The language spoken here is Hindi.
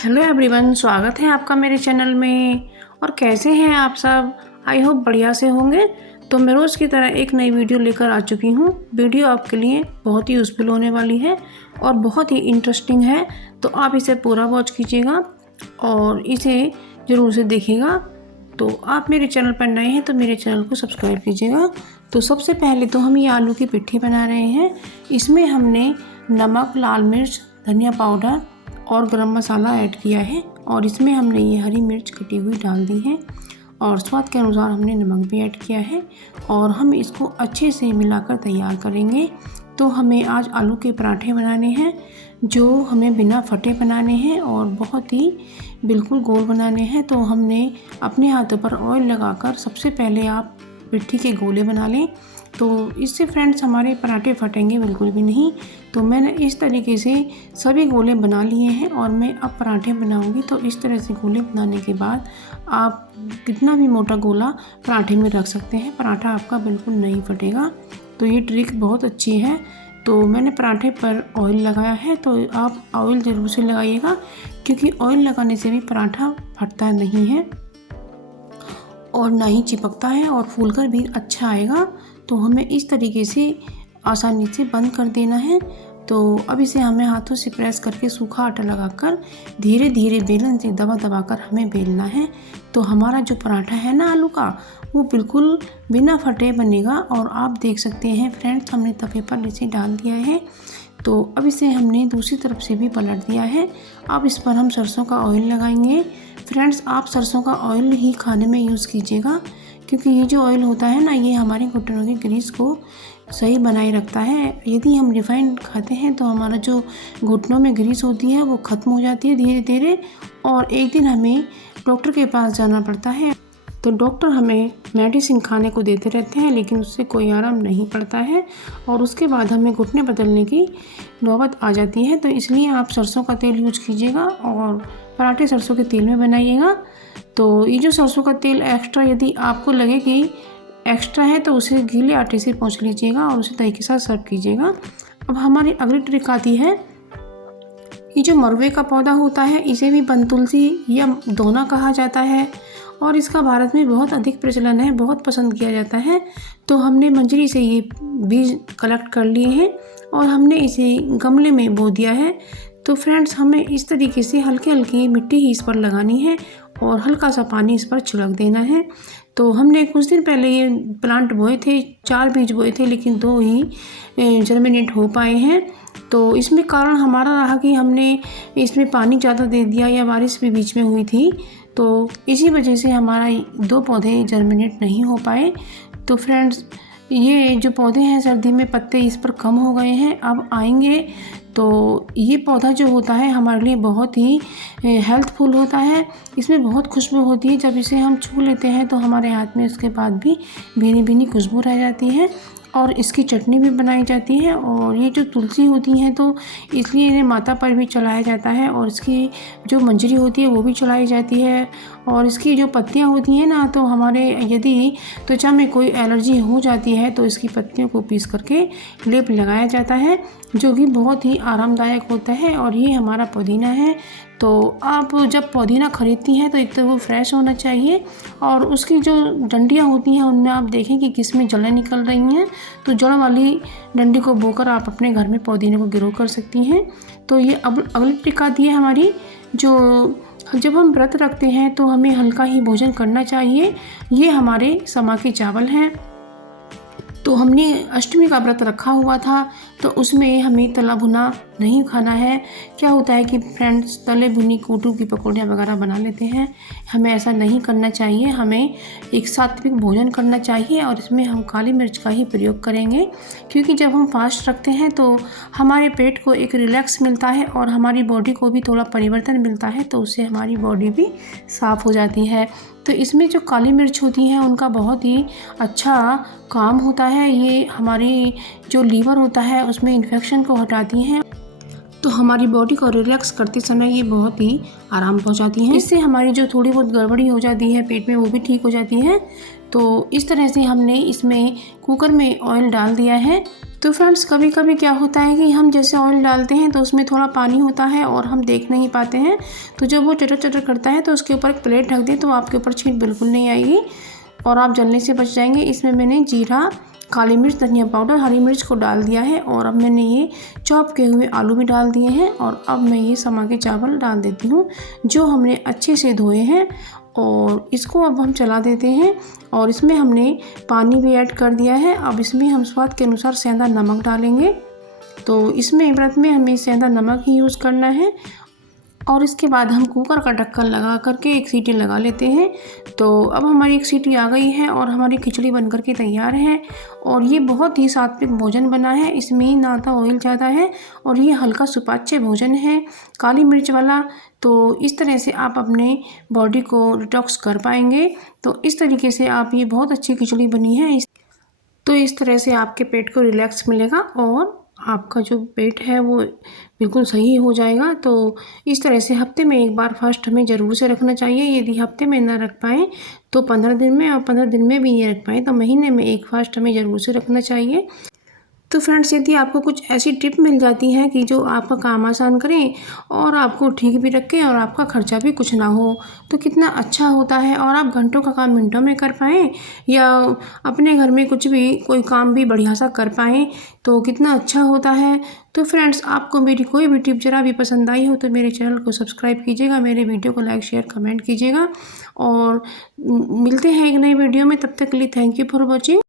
हेलो एवरीवन, स्वागत है आपका मेरे चैनल में। और कैसे हैं आप सब? आई होप बढ़िया से होंगे। तो मैं रोज़ की तरह एक नई वीडियो लेकर आ चुकी हूँ। वीडियो आपके लिए बहुत ही यूज़फुल होने वाली है और बहुत ही इंटरेस्टिंग है, तो आप इसे पूरा वॉच कीजिएगा और इसे ज़रूर से देखिएगा। तो आप मेरे चैनल पर नए हैं तो मेरे चैनल को सब्सक्राइब कीजिएगा। तो सबसे पहले तो हम ये आलू की पिट्ठी बना रहे हैं। इसमें हमने नमक, लाल मिर्च, धनिया पाउडर और गरम मसाला ऐड किया है और इसमें हमने ये हरी मिर्च कटी हुई डाल दी है और स्वाद के अनुसार हमने नमक भी ऐड किया है और हम इसको अच्छे से मिलाकर तैयार करेंगे। तो हमें आज आलू के पराठे बनाने हैं जो हमें बिना फटे बनाने हैं और बहुत ही बिल्कुल गोल बनाने हैं। तो हमने अपने हाथों पर ऑयल लगाकर सबसे पहले आप पिट्ठी के गोले बना लें, तो इससे फ्रेंड्स हमारे पराठे फटेंगे बिल्कुल भी नहीं। तो मैंने इस तरीके से सभी गोले बना लिए हैं और मैं अब पराठे बनाऊंगी। तो इस तरह से गोले बनाने के बाद आप कितना भी मोटा गोला पराठे में रख सकते हैं, पराठा आपका बिल्कुल नहीं फटेगा। तो ये ट्रिक बहुत अच्छी है। तो मैंने पराठे पर ऑयल लगाया है, तो आप ऑयल ज़रूर से लगाइएगा क्योंकि ऑयल लगाने से भी पराठा फटता नहीं है और ना ही चिपकता है और फूलकर भी अच्छा आएगा। तो हमें इस तरीके से आसानी से बंद कर देना है। तो अब इसे हमें हाथों से प्रेस करके सूखा आटा लगाकर धीरे धीरे बेलन से दबा दबा कर हमें बेलना है। तो हमारा जो पराठा है ना आलू का, वो बिल्कुल बिना फटे बनेगा। और आप देख सकते हैं फ्रेंड्स, हमने तवे पर इसे डाल दिया है। तो अब इसे हमने दूसरी तरफ से भी पलट दिया है। अब इस पर हम सरसों का ऑयल लगाएंगे। फ्रेंड्स, आप सरसों का ऑयल ही खाने में यूज़ कीजिएगा क्योंकि ये जो ऑयल होता है ना, ये हमारे घुटनों की ग्रीस को सही बनाए रखता है। यदि हम रिफाइंड खाते हैं तो हमारा जो घुटनों में ग्रीस होती है वो ख़त्म हो जाती है धीरे धीरे और एक दिन हमें डॉक्टर के पास जाना पड़ता है। तो डॉक्टर हमें मेडिसिन खाने को देते रहते हैं लेकिन उससे कोई आराम नहीं पड़ता है और उसके बाद हमें घुटने बदलने की नौबत आ जाती है। तो इसलिए आप सरसों का तेल यूज कीजिएगा और पराठे सरसों के तेल में बनाइएगा। तो ये जो सरसों का तेल एक्स्ट्रा यदि आपको लगे कि एक्स्ट्रा है तो उसे गीले आटे से पोंछ लीजिएगा और उसे दही के साथ सर्व कीजिएगा। अब हमारी अगली ट्रिक आती है। ये जो मरवे का पौधा होता है, इसे भी बनतुलसी या दोना कहा जाता है और इसका भारत में बहुत अधिक प्रचलन है, बहुत पसंद किया जाता है। तो हमने मंजरी से ये बीज कलेक्ट कर लिए हैं और हमने इसे गमले में बो दिया है। तो फ्रेंड्स, हमें इस तरीके से हल्की हल्की मिट्टी ही इस पर लगानी है और हल्का सा पानी इस पर छिड़क देना है। तो हमने कुछ दिन पहले ये प्लांट बोए थे, 4 बीज बोए थे लेकिन 2 ही जर्मिनेट हो पाए हैं। तो इसमें कारण हमारा रहा कि हमने इसमें पानी ज़्यादा दे दिया या बारिश भी बीच में हुई थी, तो इसी वजह से हमारा 2 पौधे जर्मिनेट नहीं हो पाए। तो फ्रेंड्स, ये जो पौधे हैं सर्दी में पत्ते इस पर कम हो गए हैं, अब आएंगे। तो ये पौधा जो होता है हमारे लिए बहुत ही हेल्पफुल होता है। इसमें बहुत खुशबू होती है, जब इसे हम छू लेते हैं तो हमारे हाथ में उसके बाद भी भीनी भीनी खुशबू रह जाती है और इसकी चटनी भी बनाई जाती है। और ये जो तुलसी होती हैं तो इसलिए इन्हें माता पर भी चढ़ाया जाता है और इसकी जो मंजरी होती है वो भी चढ़ाई जाती है। और इसकी जो पत्तियां होती हैं ना, तो हमारे यदि त्वचा में कोई एलर्जी हो जाती है तो इसकी पत्तियों को पीस करके लेप लगाया जाता है जो कि बहुत ही आरामदायक होता है। और ये हमारा पुदीना है। तो आप जब पुदीना खरीदती हैं तो एक तो वो फ्रेश होना चाहिए और उसकी जो डंडियाँ होती हैं उनमें आप देखें कि किस में जलें निकल रही हैं, तो जड़ वाली डंडी को बोकर आप अपने घर में पुदीने को ग्रो कर सकती हैं। तो ये अब अगली ट्रिक आती है हमारी। जब हम व्रत रखते हैं तो हमें हल्का ही भोजन करना चाहिए। ये हमारे समा के चावल हैं। तो हमने अष्टमी का व्रत रखा हुआ था तो उसमें हमें तला भुना नहीं खाना है। क्या होता है कि फ्रेंड्स, तले भुनी कोटू की पकौड़ियाँ वगैरह बना लेते हैं, हमें ऐसा नहीं करना चाहिए। हमें एक सात्विक भोजन करना चाहिए और इसमें हम काली मिर्च का ही प्रयोग करेंगे क्योंकि जब हम फास्ट रखते हैं तो हमारे पेट को एक रिलैक्स मिलता है और हमारी बॉडी को भी थोड़ा परिवर्तन मिलता है, तो उससे हमारी बॉडी भी साफ़ हो जाती है। तो इसमें जो काली मिर्च होती हैं उनका बहुत ही अच्छा काम होता है। ये हमारी जो लीवर होता है उसमें इन्फेक्शन को हटाती हैं तो हमारी बॉडी को रिलैक्स करते समय ये बहुत ही आराम पहुंचाती हैं। इससे हमारी जो थोड़ी बहुत गड़बड़ी हो जाती है पेट में वो भी ठीक हो जाती है। तो इस तरह से हमने इसमें कुकर में ऑयल डाल दिया है। तो फ्रेंड्स कभी कभी क्या होता है कि हम जैसे ऑयल डालते हैं तो उसमें थोड़ा पानी होता है और हम देख नहीं पाते हैं, तो जब वो चटर चटर करता है तो उसके ऊपर एक प्लेट ढक दें तो आपके ऊपर छींट बिल्कुल नहीं आएगी और आप जलने से बच जाएंगे। इसमें मैंने जीरा, काली मिर्च, धनिया पाउडर, हरी मिर्च को डाल दिया है और अब मैंने ये चॉप किए हुए आलू भी डाल दिए हैं और अब मैं ये समा के चावल डाल देती हूँ जो हमने अच्छे से धोए हैं और इसको अब हम चला देते हैं। और इसमें हमने पानी भी ऐड कर दिया है। अब इसमें हम स्वाद के अनुसार सेंधा नमक डालेंगे। तो इसमें व्रत में हमें सेंधा नमक ही यूज़ करना है और इसके बाद हम कुकर का ढक्कन लगा करके एक सीटी लगा लेते हैं। तो अब हमारी एक सीटी आ गई है और हमारी खिचड़ी बन करके तैयार है और ये बहुत ही सात्विक भोजन बना है। इसमें ना तो ऑयल ज़्यादा है और ये हल्का सुपाच्य भोजन है, काली मिर्च वाला। तो इस तरह से आप अपने बॉडी को डिटॉक्स कर पाएंगे। तो इस तरीके से आप ये बहुत अच्छी खिचड़ी बनी है। तो इस तरह से आपके पेट को रिलैक्स मिलेगा और आपका जो पेट है वो बिल्कुल सही हो जाएगा। तो इस तरह से हफ्ते में एक बार फास्ट हमें ज़रूर से रखना चाहिए। यदि हफ्ते में ना रख पाएँ तो 15 दिन में, और 15 दिन में भी नहीं रख पाएँ तो महीने में एक फास्ट हमें ज़रूर से रखना चाहिए। तो फ्रेंड्स यदि आपको कुछ ऐसी टिप मिल जाती है कि जो आपका काम आसान करें और आपको ठीक भी रखें और आपका खर्चा भी कुछ ना हो तो कितना अच्छा होता है और आप घंटों का काम मिनटों में कर पाएँ या अपने घर में कुछ भी कोई काम भी बढ़िया सा कर पाएँ तो कितना अच्छा होता है। तो फ्रेंड्स आपको मेरी कोई भी टिप ज़रा भी पसंद आई हो तो मेरे चैनल को सब्सक्राइब कीजिएगा, मेरे वीडियो को लाइक, शेयर, कमेंट कीजिएगा और मिलते हैं एक नई वीडियो में। तब तक के लिए थैंक यू फॉर वॉचिंग।